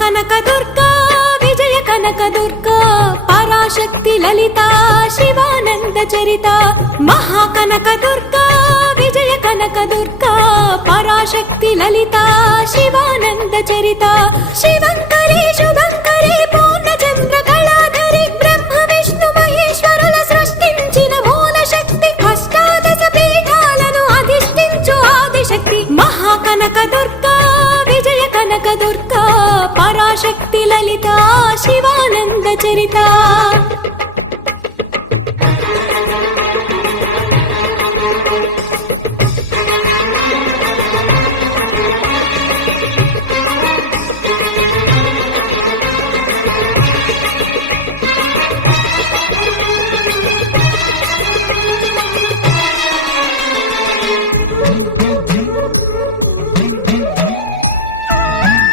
మహాకనక దుర్గా విజయ కనక దుర్గా పరాశక్తి లలిత శివానంద చరిత మహాకనక దుర్గా విజయ కనక దుర్గా పరాశక్తి లలిత శివానంద చరిత శివంకరి శుభంకరి పూర్ణచంద్ర కళాధరి బ్రహ్మ విష్ణు మహేశ్వరుల సృష్టించిన మూల శక్తి అష్టాదశ పీఠాలను అధిష్ఠించు ఆదిశక్తి మహాకనక దుర్గా విజయ కనక దుర్గా పరాశక్తి లలిత శివానంద చరిత